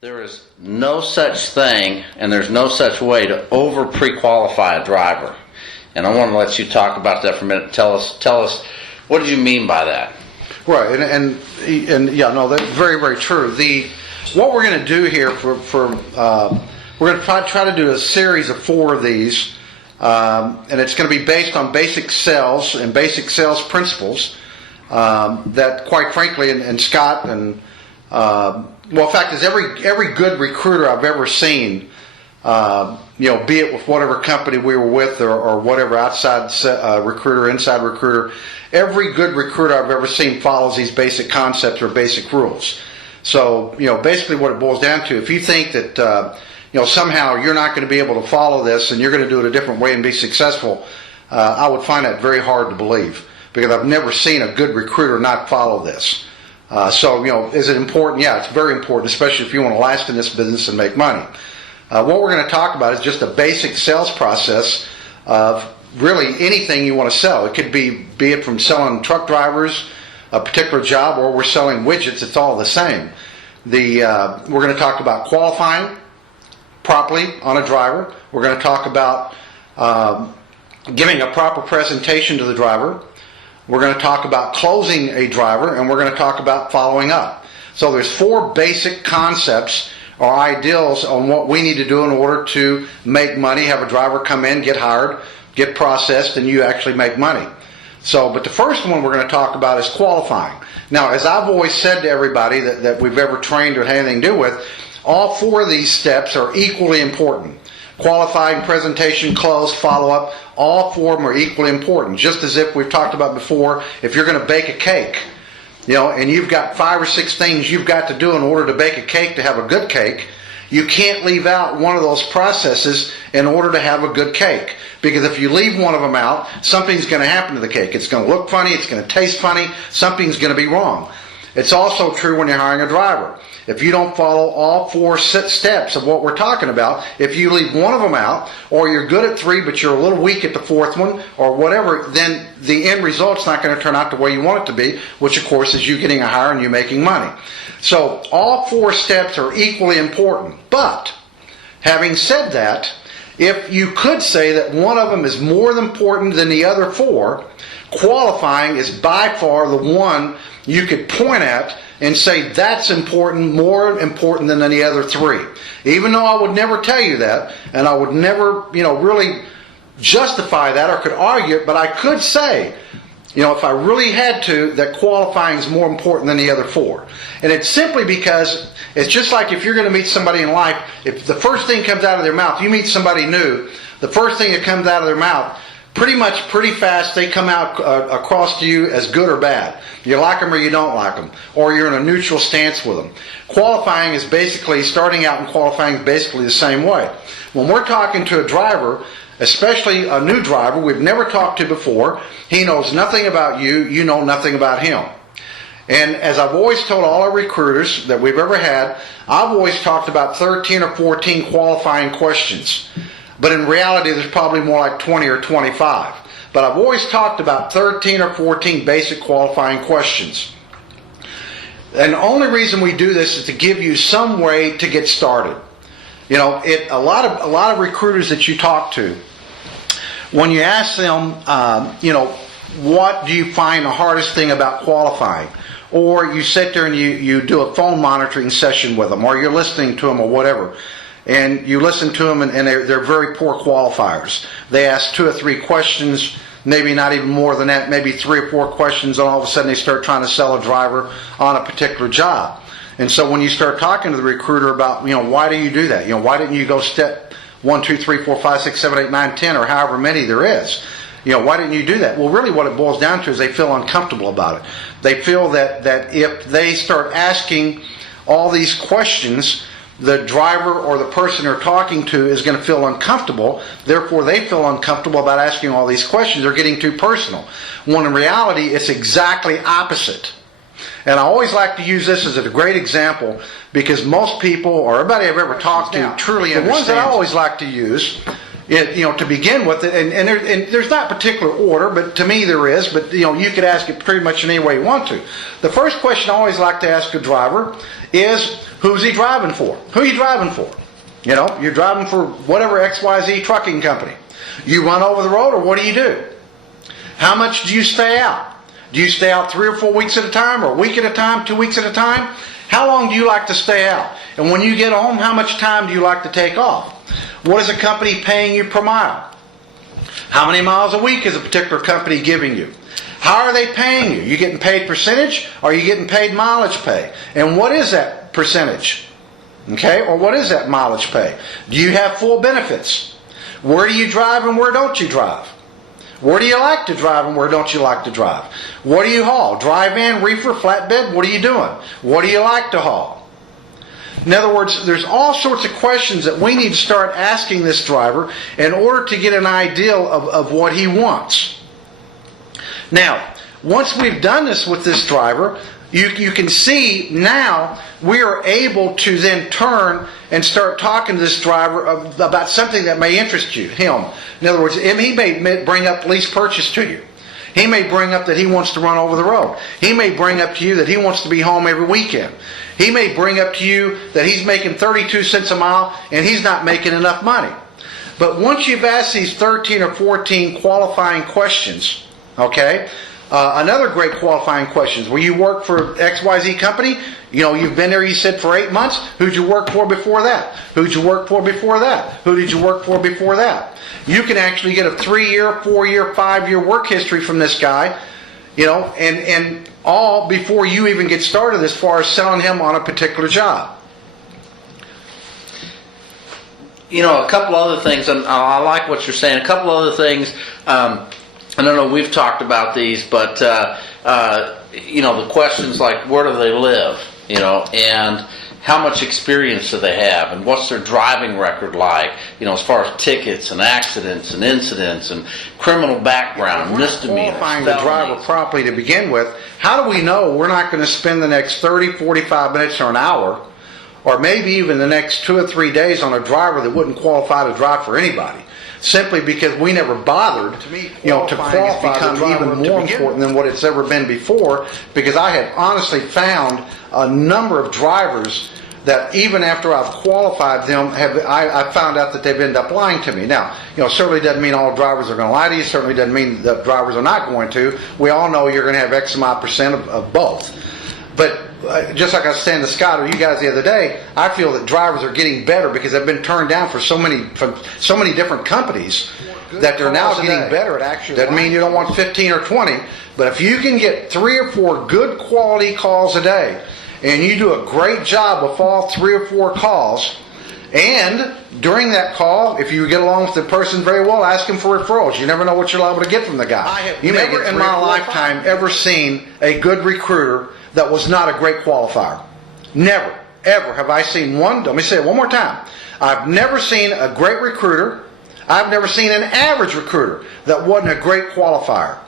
There is no such thing, and there's no such way to over pre-qualify a driver. And I want to let you talk about that for a minute. Tell us, what did you mean by that? Right, and yeah, no, that's very, very true. What we're going to do here we're going to try to do a series of 4 of these, and it's going to be based on basic sales and basic sales principles that, quite frankly, and Scott and well, in fact, is every good recruiter I've ever seen, be it with whatever company we were with or whatever outside recruiter, inside recruiter, every good recruiter I've ever seen follows these basic concepts or basic rules. So, basically what it boils down to, if you think that, somehow you're not going to be able to follow this and you're going to do it a different way and be successful, I would find that very hard to believe, because I've never seen a good recruiter not follow this. So, is it important? Yeah, it's very important, especially if you want to last in this business and make money. What we're going to talk about is just a basic sales process of really anything you want to sell. It could be it from selling truck drivers, a particular job, or we're selling widgets. It's all the same. We're going to talk about qualifying properly on a driver. We're going to talk about giving a proper presentation to the driver. We're going to talk about closing a driver, and we're going to talk about following up. So there's 4 basic concepts or ideals on what we need to do in order to make money, have a driver come in, get hired, get processed, and you actually make money. But the first one we're going to talk about is qualifying. Now, as I've always said to everybody that we've ever trained or had anything to do with, all 4 of these steps are equally important. Qualifying, presentation, close, follow-up, all 4 of them are equally important. Just as if we've talked about before, if you're going to bake a cake, and you've got 5 or 6 things you've got to do in order to bake a cake to have a good cake, you can't leave out one of those processes in order to have a good cake. Because if you leave one of them out, something's going to happen to the cake. It's going to look funny, it's going to taste funny, something's going to be wrong. It's also true when you're hiring a driver. If you don't follow all 4 steps of what we're talking about, if you leave one of them out, or you're good at 3 but you're a little weak at the 4th one, or whatever, then the end result's not going to turn out the way you want it to be, which of course is you getting a hire and you making money. So all 4 steps are equally important. But having said that, if you could say that one of them is more important than the other 4, qualifying is by far the one you could point at and say that's important, more important than any other 3. Even though I would never tell you that, and I would never, really justify that or could argue it, but I could say, if I really had to, that qualifying is more important than the other 4. And it's simply because it's just like if you're going to meet somebody in life, if the first thing comes out of their mouth, you meet somebody new, the first thing that comes out of their mouth, pretty fast they come out across to you as good or bad. You like them or you don't like them, or you're in a neutral stance with them. Qualifying is basically, starting out in qualifying is basically the same way. When we're talking to a driver, especially a new driver we've never talked to before, he knows nothing about you, you know nothing about him. And as I've always told all our recruiters that we've ever had, I've always talked about 13 or 14 qualifying questions. But in reality, there's probably more like 20 or 25. But I've always talked about 13 or 14 basic qualifying questions. And the only reason we do this is to give you some way to get started. A lot of recruiters that you talk to, when you ask them, what do you find the hardest thing about qualifying? Or you sit there and you do a phone monitoring session with them, or you're listening to them or whatever. And you listen to them, and they're very poor qualifiers. They ask 2 or 3 questions, maybe not even more than that, maybe 3 or 4 questions, and all of a sudden they start trying to sell a driver on a particular job. And so when you start talking to the recruiter about, why do you do that? Why didn't you go step 1, 2, 3, 4, 5, 6, 7, 8, 9, 10, or however many there is? Why didn't you do that? Well, really what it boils down to is they feel uncomfortable about it. They feel that if they start asking all these questions, the driver or the person they're talking to is going to feel uncomfortable. Therefore, they feel uncomfortable about asking all these questions. They're getting too personal. When in reality, it's exactly opposite. And I always like to use this as a great example because most people, or everybody I've ever talked to, truly understands. The ones that I always like to use to begin with, and there's not particular order, but to me there is, but you could ask it pretty much in any way you want to. The first question I always like to ask a driver is, who's he driving for? Who are you driving for? You're driving for whatever XYZ trucking company. You run over the road, or what do? How much do you stay out? Do you stay out 3 or 4 weeks at a time, or a week at a time, 2 weeks at a time? How long do you like to stay out? And when you get home, how much time do you like to take off? What is a company paying you per mile? How many miles a week is a particular company giving you? How are they paying you? You getting paid percentage, or are you getting paid mileage pay? And what is that percentage? Okay, or what is that mileage pay? Do you have full benefits? Where do you drive and where don't you drive? Where do you like to drive and where don't you like to drive? What do you haul? Drive-in, reefer, flatbed? What are you doing? What do you like to haul? In other words, there's all sorts of questions that we need to start asking this driver in order to get an idea of what he wants. Now, once we've done this with this driver, you can see now we are able to then turn and start talking to this driver about something that may interest him. In other words, he may bring up lease purchase to you. He may bring up that he wants to run over the road. He may bring up to you that he wants to be home every weekend. He may bring up to you that he's making 32 cents a mile and he's not making enough money. But once you've asked these 13 or 14 qualifying questions, okay, another great qualifying questions. Will you work for XYZ company? You've been there, you said, for 8 months. Who'd you work for before that? Who'd you work for before that? Who did you work for before that? You can actually get a 3-year, 4-year, 5-year work history from this guy, and all before you even get started as far as selling him on a particular job. A couple other things, and I like what you're saying. A couple other things, I don't know, we've talked about these, but, the questions like, where do they live, and how much experience do they have, and what's their driving record like, as far as tickets and accidents and incidents and criminal background, misdemeanors, qualifying the driver properly to begin with. How do we know we're not going to spend the next 30, 45 minutes or an hour, or maybe even the next 2 or 3 days on a driver that wouldn't qualify to drive for anybody? Simply because we never bothered, to qualify become even more important than what it's ever been before, because I have honestly found a number of drivers that even after I've qualified them, I found out that they've ended up lying to me. Now, certainly doesn't mean all drivers are going to lie to you. Certainly doesn't mean that drivers are not going to. We all know you're going to have X amount percent of both. But just like I was saying to Scott or you guys the other day, I feel that drivers are getting better because they've been turned down from so many different companies that they're now getting better at actually. Doesn't mean you don't want 15 or 20, but if you can get 3 or 4 good quality calls a day, and you do a great job with all 3 or 4 calls, and during that call, if you get along with the person very well, ask him for referrals. You never know what you're liable to get from the guy. I have never in my lifetime ever seen a good recruiter that was not a great qualifier. Never, ever have I seen one. Let me say it one more time. I've never seen a great recruiter. I've never seen an average recruiter that wasn't a great qualifier.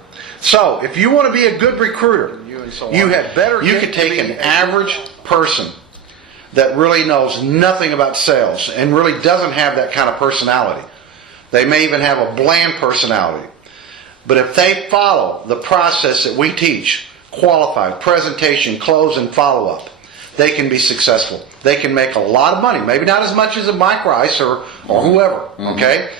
So, if you want to be a good recruiter, you could take an average person that really knows nothing about sales and really doesn't have that kind of personality. They may even have a bland personality. But if they follow the process that we teach, qualify, presentation, close, and follow-up, they can be successful. They can make a lot of money. Maybe not as much as a Mike Rice or whoever, okay?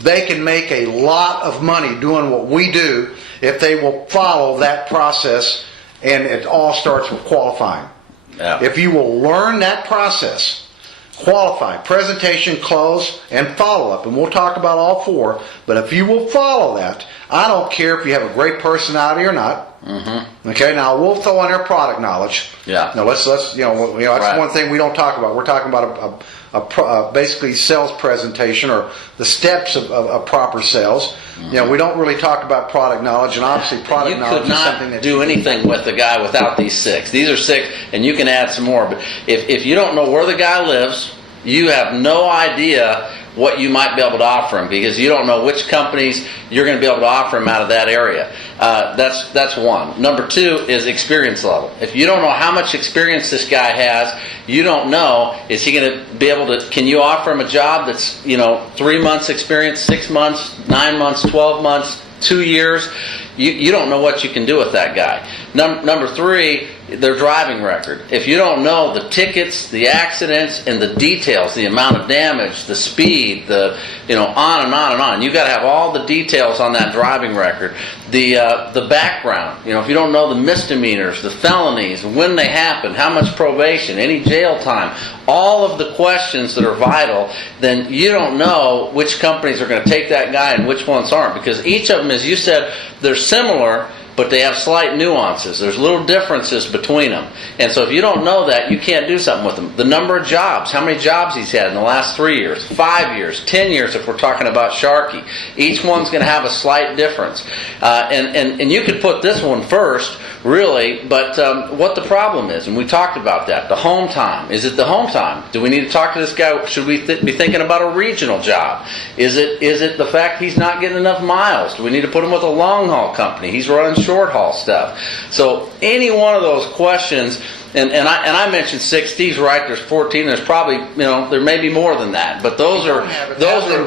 They can make a lot of money doing what we do if they will follow that process, and it all starts with qualifying. Yeah. If you will learn that process, qualify, presentation, close, and follow-up, and we'll talk about all 4, but if you will follow that, I don't care if you have a great personality or not. Mm-hmm. Okay, now we'll throw in our product knowledge. Yeah. Now let's that's right. One thing we don't talk about. We're talking about a basically sales presentation or the steps of proper sales. Mm-hmm. We don't really talk about product knowledge, and obviously product knowledge is something that you could not do anything with the guy without these 6. These are 6, and you can add some more. But if you don't know where the guy lives, you have no idea what you might be able to offer him, because you don't know which companies you're going to be able to offer him out of that area. That's one. Number two is experience level. If you don't know how much experience this guy has, you don't know, is he going to be able to, can you offer him a job that's, 3 months experience, 6 months, 9 months, 12 months, 2 years? You don't know what you can do with that guy. Number three, their driving record. If you don't know the tickets, the accidents, and the details, the amount of damage, the speed, on and on and on. You've got to have all the details on that driving record. The background. If you don't know the misdemeanors, the felonies, when they happen, how much probation, any jail time, all of the questions that are vital, then you don't know which companies are going to take that guy and which ones aren't. Because each of them, as you said, they're similar, but they have slight nuances. There's little differences between them. And so if you don't know that, you can't do something with them. The number of jobs, how many jobs he's had in the last 3 years, 5 years, 10 years if we're talking about Sharkey. Each one's going to have a slight difference. And you could put this one first, really, but what the problem is, and we talked about that, the home time. Is it the home time? Do we need to talk to this guy? Should we be thinking about a regional job? Is it the fact he's not getting enough miles? Do we need to put him with a long haul company? He's running short haul stuff. So any one of those questions, and I mentioned 6, he's right, there's 14, there's probably, there may be more than that, but those are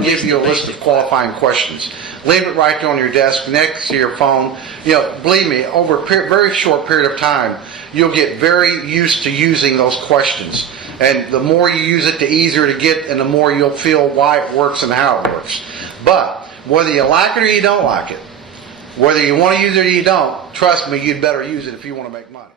give you a list of qualifying questions. Leave it right there on your desk next to your phone. Believe me, over a very short period of time, you'll get very used to using those questions. And the more you use it, the easier to get, and the more you'll feel why it works and how it works. But whether you like it or you don't like it, whether you want to use it or you don't, trust me, you'd better use it if you want to make money.